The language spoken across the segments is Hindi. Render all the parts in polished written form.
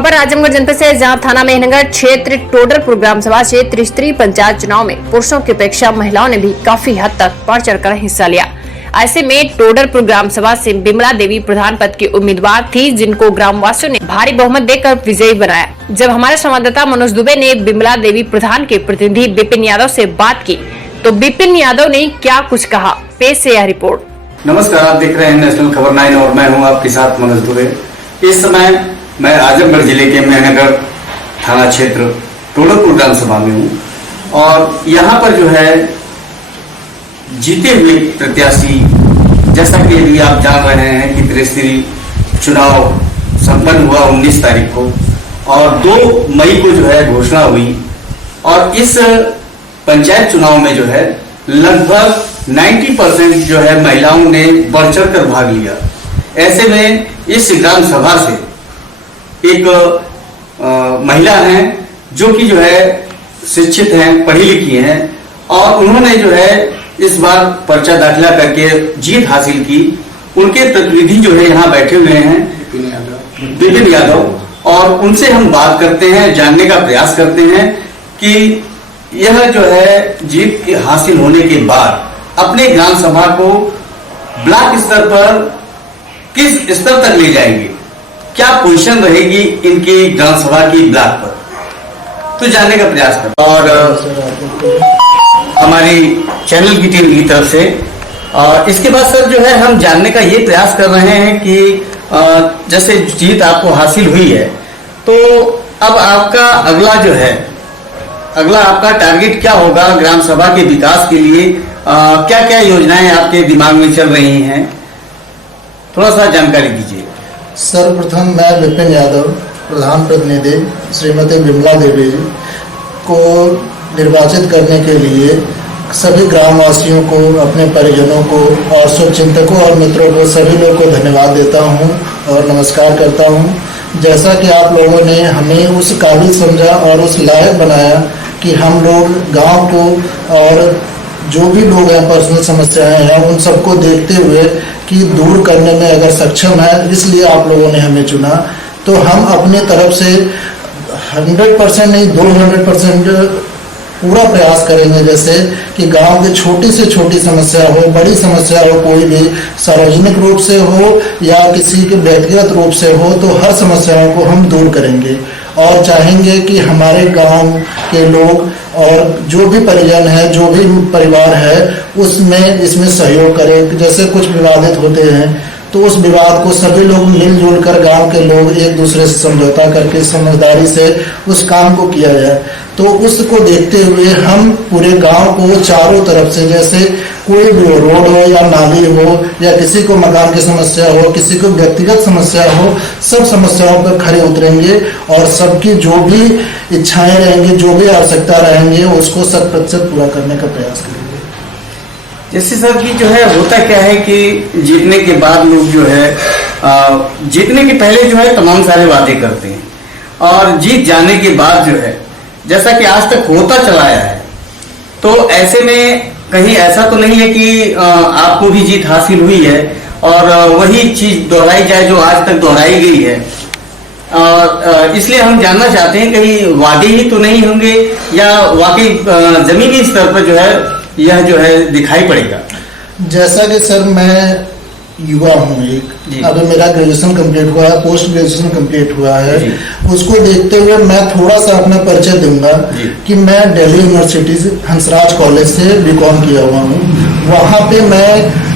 खबर आजमगढ़ जनपद से, जहां थाना मेहनगर क्षेत्र टोडरपुर ग्राम सभा से त्रिस्तरीय पंचायत चुनाव में पुरुषों की अपेक्षा महिलाओं ने भी काफी हद तक बढ़ चढ़कर हिस्सा लिया। ऐसे में टोडरपुर ग्राम सभा से बिमला देवी प्रधान पद की उम्मीदवार थी, जिनको ग्रामवासियों ने भारी बहुमत देकर विजयी बनाया। जब हमारे संवाददाता मनोज दुबे ने बिमला देवी प्रधान के प्रतिनिधि बिपिन यादव से बात की, तो बिपिन यादव ने क्या कुछ कहा, पेश से यह रिपोर्ट। नमस्कार, आप देख रहे हैं नेशनल खबर 9 और मैं हूं आपके साथ मनोज दुबे। इस समय मैं आजमगढ़ जिले के मेहनगर थाना क्षेत्र टोडरपुर ग्राम सभा में हूं और यहां पर जो है जीते हुए प्रत्याशी, जैसा कि अभी आप जान रहे हैं कि त्रिस्तरीय चुनाव संपन्न हुआ 19 तारीख को और 2 मई को जो है घोषणा हुई और इस पंचायत चुनाव में जो है लगभग 90% जो है महिलाओं ने बढ़ चढ़ कर भाग लिया। ऐसे में इस ग्राम सभा से एक महिला हैं जो कि जो है शिक्षित हैं, पढ़ी लिखी हैं और उन्होंने जो है इस बार पर्चा दाखिला करके जीत हासिल की। उनके प्रतिनिधि जो है यहाँ बैठे हुए हैं बिपिन यादव, और उनसे हम बात करते हैं, जानने का प्रयास करते हैं कि यह जो है जीत हासिल होने के बाद अपने ग्राम सभा को ब्लॉक स्तर पर किस स्तर तक ले जाएंगे, क्या पोजीशन रहेगी इनकी ग्राम सभा की ब्लॉक पर, तो जानने का प्रयास कर। और हमारी चैनल की टीम की तरफ से इसके बाद सर जो है हम जानने का ये प्रयास कर रहे हैं कि जैसे जीत आपको हासिल हुई है, तो अब आपका अगला आपका टारगेट क्या होगा ग्राम सभा के विकास के लिए? क्या क्या योजनाएं आपके दिमाग में चल रही हैं, थोड़ा सा जानकारी दीजिए। सर्वप्रथम मैं बिपिन यादव, प्रधान प्रतिनिधि श्रीमती बिमला देवी को निर्वाचित करने के लिए सभी ग्रामवासियों को, अपने परिजनों को और शुभचिंतकों और मित्रों को, सभी लोगों को धन्यवाद देता हूं और नमस्कार करता हूं। जैसा कि आप लोगों ने हमें उस काबिल समझा और उस लायक बनाया कि हम लोग गांव को और जो भी लोग हैं पर्सनल समस्याएं हैं उन सबको देखते हुए कि दूर करने में अगर सक्षम है, इसलिए आप लोगों ने हमें चुना। तो हम अपने तरफ से 100% नहीं 200% पूरा प्रयास करेंगे, जैसे कि गांव की छोटी से छोटी समस्या हो, बड़ी समस्या हो, कोई भी सार्वजनिक रूप से हो या किसी के व्यक्तिगत रूप से हो, तो हर समस्याओं को हम दूर करेंगे और चाहेंगे कि हमारे गांव के लोग और जो भी परिजन है, जो भी परिवार है, इसमें सहयोग करें। जैसे कुछ विवादित होते हैं तो उस विवाद को सभी लोग मिलजुल कर, गांव के लोग एक दूसरे से समझौता करके समझदारी से उस काम को किया जाए। तो उसको देखते हुए हम पूरे गांव को चारों तरफ से, जैसे कोई भी हो, रोड हो या नाली हो या किसी को मकान की समस्या हो, किसी को व्यक्तिगत समस्या हो, सब समस्याओं पर खड़े उतरेंगे और सबकी जो भी इच्छाएं रहेंगी, जो भी आवश्यकता रहेंगे, उसको 100% पूरा करने का प्रयास करेंगे। जैसे सर की जो है होता क्या है कि जीतने के बाद लोग जो है जीतने के पहले जो है तमाम सारे वादे करते हैं और जीत जाने के बाद जो है, जैसा कि आज तक होता चला आया है, तो ऐसे में कहीं ऐसा तो नहीं है कि आपको भी जीत हासिल हुई है और वही चीज दोहराई जाए जो आज तक दोहराई गई है। और इसलिए हम जानना चाहते हैं कहीं वादे ही तो नहीं होंगे या वाकई जमीनी स्तर पर जो है यह जो है दिखाई पड़ेगा। जैसा कि सर मैं युवा हूँ, अभी मेरा ग्रेजुएशन कंप्लीट हुआ है, पोस्ट ग्रेजुएशन कंप्लीट हुआ है, उसको देखते हुए मैं थोड़ा सा अपना परिचय दूंगा कि मैं दिल्ली यूनिवर्सिटी हंसराज कॉलेज से बीकॉम किया हुआ हूँ। वहाँ पे मैं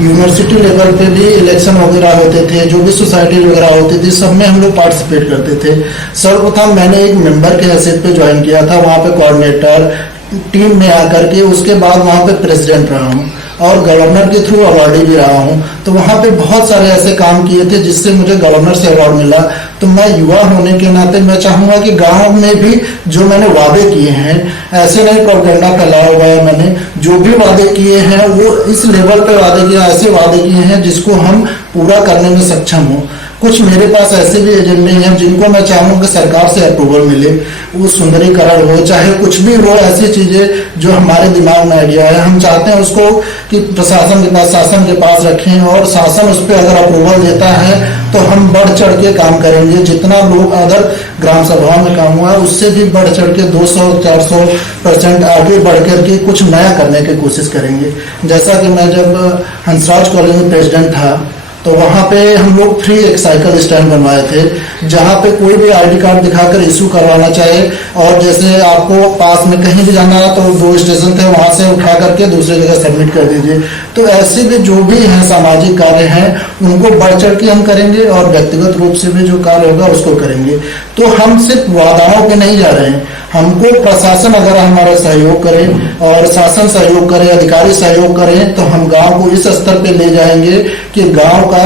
यूनिवर्सिटी लेवल पे भी इलेक्शन वगैरह होते थे, जो भी सोसाइटी वगैरह होती थी, सब में हम लोग पार्टिसिपेट करते थे। सर्वप्रथम मैंने एक मेंबर के हैसियत पे ज्वाइन किया था, वहाँ पे कोऑर्डिनेटर टीम में आकर के, उसके बाद वहाँ पे प्रेसिडेंट रहा हूँ और गवर्नर के थ्रू अवार्डी भी रहा हूँ। तो वहाँ पे बहुत सारे ऐसे काम किए थे जिससे मुझे गवर्नर से अवार्ड मिला। तो मैं युवा होने के नाते मैं चाहूँगा कि गांव में भी जो मैंने वादे किए हैं, ऐसे नहीं प्रोपेगेंडा फैलाया हुआ है, मैंने जो भी वादे किए हैं वो इस लेवल पे वादे किए, ऐसे वादे किए हैं जिसको हम पूरा करने में सक्षम हो। कुछ मेरे पास ऐसे भी एजेंडे हैं जिनको मैं चाहूँगा कि सरकार से अप्रूवल मिले, वो सुंदरीकरण हो, चाहे कुछ भी हो, ऐसी चीज़ें जो हमारे दिमाग में आइडिया है हम चाहते हैं उसको कि प्रशासन के पास, शासन के पास रखें, और शासन उस पर अगर अप्रूवल देता है तो हम बढ़ चढ़ के काम करेंगे। जितना लोग अगर ग्राम सभाओं में काम हुआ है उससे भी बढ़ चढ़ के 200-400% आगे बढ़ करके कुछ नया करने की कोशिश करेंगे। जैसा कि मैं जब हंसराज कॉलेज में प्रेसिडेंट था तो वहाँ पे हम लोग फ्री एक साइकिल स्टैंड बनवाए थे, जहाँ पे कोई भी आईडी कार्ड दिखाकर इशू करवाना चाहे, और जैसे आपको पास में कहीं भी जाना है तो 2 स्टेशन थे, वहाँ से उठा करके दूसरी जगह सबमिट कर दीजिए। तो ऐसे भी जो भी हैं सामाजिक कार्य हैं उनको बढ़ चढ़ के हम करेंगे, और व्यक्तिगत रूप से भी जो कार्य होगा उसको करेंगे। तो हम सिर्फ वादाओं पे नहीं जा रहे हैं, हमको प्रशासन अगर हमारा सहयोग करे और शासन सहयोग करे, अधिकारी सहयोग करें, तो हम गांव को इस स्तर पे ले जाएंगे कि गांव का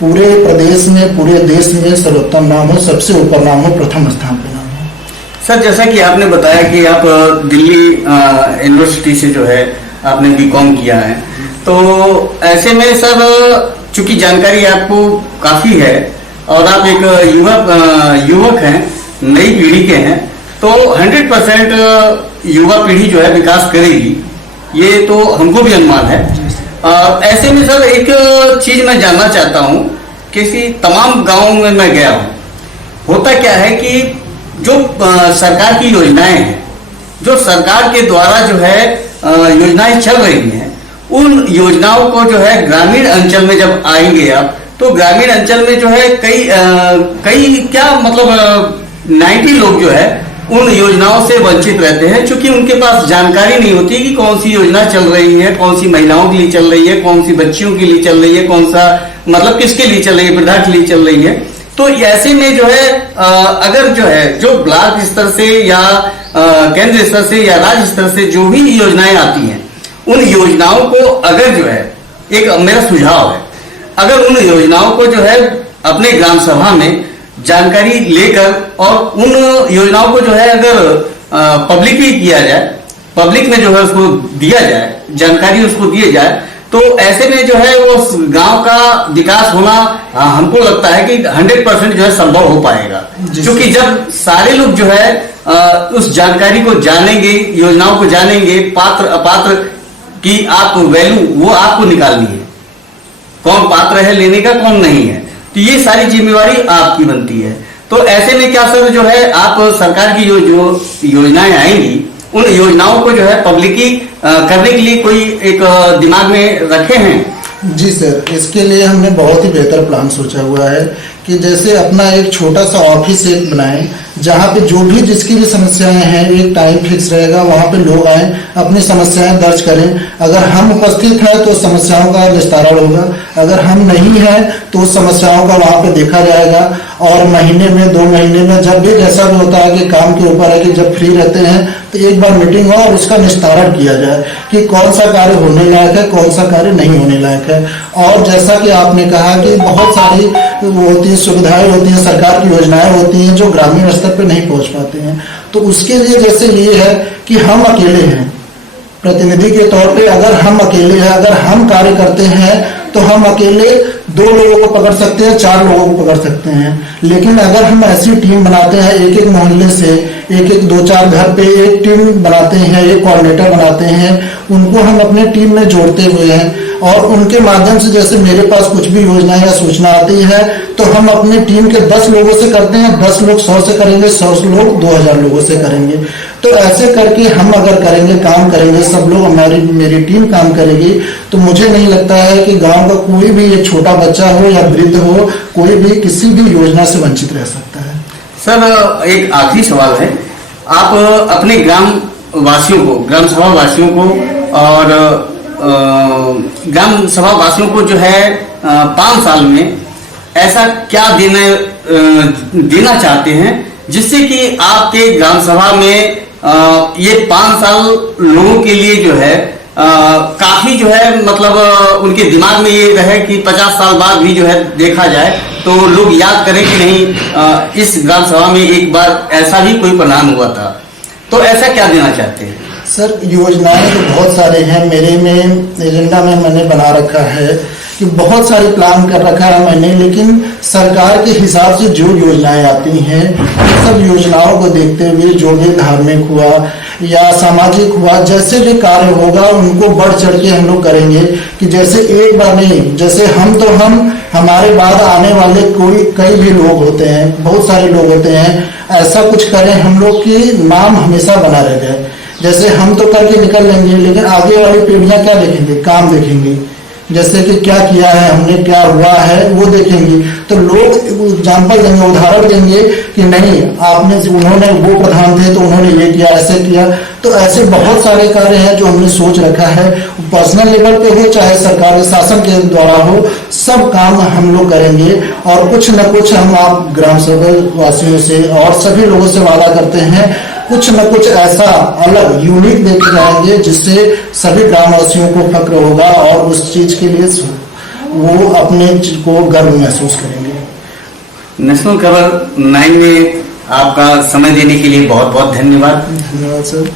पूरे प्रदेश में, पूरे देश में सर्वोत्तम नाम हो, सबसे ऊपर नाम हो, प्रथम स्थान पे नाम हो। सर, जैसा कि आपने बताया कि आप दिल्ली यूनिवर्सिटी से जो है आपने बीकॉम किया है, तो ऐसे में सर चूंकि जानकारी आपको काफी है और आप एक युवक हैं, नई पीढ़ी के हैं, तो 100% युवा पीढ़ी जो है विकास करेगी, ये तो हमको भी अनुमान है। ऐसे में सर एक चीज मैं जानना चाहता हूँ कि तमाम गांवों में मैं गया हूँ, होता क्या है कि जो सरकार की योजनाएं हैं, जो सरकार के द्वारा जो है योजनाएं चल रही हैं, उन योजनाओं को जो है ग्रामीण अंचल में जब आएंगे आप, तो ग्रामीण अंचल में जो है कई क्या मतलब 90 लोग जो है उन योजनाओं से वंचित रहते हैं, क्योंकि उनके पास जानकारी नहीं होती कि कौन सी योजना चल रही है, कौन सी महिलाओं के लिए चल रही है, कौन सी बच्चियों के लिए चल रही है, कौन सा मतलब किसके लिए चल रही है, वृद्धा के लिए चल रही है। तो ऐसे में जो है अगर जो है जो ब्लॉक स्तर से या केंद्र स्तर से या राज्य स्तर से जो भी योजनाएं आती हैं, उन योजनाओं को अगर जो है, एक मेरा सुझाव है, अगर उन योजनाओं को जो है अपने ग्राम सभा में जानकारी लेकर और उन योजनाओं को जो है अगर पब्लिकली किया जाए, पब्लिक में जो है उसको दिया जाए, जानकारी उसको दिए जाए, तो ऐसे में जो है वो गांव का विकास होना हमको लगता है कि 100% जो है संभव हो पाएगा, क्योंकि जब सारे लोग जो है उस जानकारी को जानेंगे, योजनाओं को जानेंगे, पात्र अपात्र की आप वैल्यू वो आपको निकालनी है, कौन पात्र है लेने का, कौन नहीं है, तो ये सारी जिम्मेवारी आपकी बनती है। तो ऐसे में क्या सर जो है आप सरकार की जो योजनाएं आएंगी, उन योजनाओं को जो है पब्लिकी करने के लिए कोई एक दिमाग में रखे हैं? जी सर, इसके लिए हमने बहुत ही बेहतर प्लान सोचा हुआ है कि जैसे अपना एक छोटा सा ऑफिस एक बनाएं, जहाँ पे जो भी जिसकी भी समस्याएं हैं, एक टाइम फिक्स रहेगा, वहाँ पे लोग आए, अपनी समस्याएं दर्ज करें। अगर हम उपस्थित हैं तो समस्याओं का निस्तारण होगा, अगर हम नहीं हैं तो उस समस्याओं का वहाँ पे देखा जाएगा, और महीने में 2 महीने में जब भी जैसा भी होता है कि काम के ऊपर है कि जब फ्री रहते हैं तो एक बार मीटिंग हो और उसका निस्तारण किया जाए कि कौन सा कार्य होने लायक है, कौन सा कार्य नहीं होने लायक है। और जैसा कि आपने कहा कि बहुत सारी होती है सुविधाएं होती हैं, सरकार की योजनाएं होती हैं जो ग्रामीण स्तर पे नहीं पहुंच पाते हैं, तो उसके लिए जैसे ये है कि हम अकेले हैं प्रतिनिधि के तौर पे, अगर हम अकेले हैं, अगर हम कार्य करते हैं तो हम अकेले 2 लोगों को पकड़ सकते हैं, 4 लोगों को पकड़ सकते हैं। लेकिन अगर हम ऐसी टीम बनाते हैं, एक मोहल्ले से एक 2-4 घर पे एक टीम बनाते हैं, एक कोऑर्डिनेटर बनाते हैं, उनको हम अपने टीम में जोड़ते हुए हैं, और उनके माध्यम से जैसे मेरे पास कुछ भी योजना या सूचना आती है तो हम अपनी टीम के 10 लोगों से करते हैं, 10 लोग 100 से करेंगे, 100 लोग 2000 लोगों से करेंगे। तो ऐसे करके हम अगर करेंगे, काम करेंगे, सब लोग, मेरी टीम काम करेगी, तो मुझे नहीं लगता है कि गांव का कोई भी एक छोटा बच्चा हो या वृद्ध हो, कोई भी किसी भी योजना से वंचित रह सकता है। सर, एक आखिरी सवाल है, आप अपने ग्राम वासियों को, ग्राम सभा वासियों को और ग्राम सभा वासियों को जो है 5 साल में ऐसा क्या देना चाहते हैं जिससे कि आपके ग्राम सभा में ये 5 साल लोगों के लिए जो है काफी जो है मतलब उनके दिमाग में ये रहे कि 50 साल बाद भी जो है देखा जाए तो लोग याद करें कि नहीं इस ग्राम सभा में एक बार ऐसा भी कोई परिणाम हुआ था, तो ऐसा क्या देना चाहते हैं? सर, योजनाएं तो बहुत सारे हैं, मेरे में एजेंडा में मैंने बना रखा है कि बहुत सारे प्लान कर रखा है मैंने, लेकिन सरकार के हिसाब से जो योजनाएं आती हैं उन सब योजनाओं को देखते हुए जो भी धार्मिक हुआ या सामाजिक हुआ, जैसे भी कार्य होगा उनको बढ़ चढ़ के हम लोग करेंगे। कि जैसे एक बार नहीं, जैसे हम हमारे बाद आने वाले कई भी लोग होते हैं, बहुत सारे लोग होते हैं, ऐसा कुछ करें हम लोग की नाम हमेशा बना रह जाए। जैसे हम तो करके निकल लेंगे, लेकिन आगे वाली पीढ़ियां क्या देखेंगे? काम देखेंगे, जैसे कि क्या किया है हमने, क्या हुआ है वो देखेंगे। तो लोग एग्जाम्पल देंगे, उदाहरण देंगे कि नहीं उन्होंने वो प्रधान थे तो उन्होंने ये किया, ऐसे किया। तो ऐसे बहुत सारे कार्य हैं जो हमने सोच रखा है, पर्सनल लेवल पे हो चाहे सरकार के शासन के द्वारा हो, सब काम हम लोग करेंगे। और कुछ न कुछ हम आप ग्राम सभा वासियों से और सभी लोगों से वादा करते हैं, कुछ न कुछ ऐसा अलग यूनिक देके जाएंगे जिससे सभी ग्रामवासियों को फक्र होगा और उस चीज के लिए वो अपने को गर्व महसूस करेंगे। नेशनल खबर 9 में आपका समय देने के लिए बहुत बहुत धन्यवाद। धन्यवाद सर।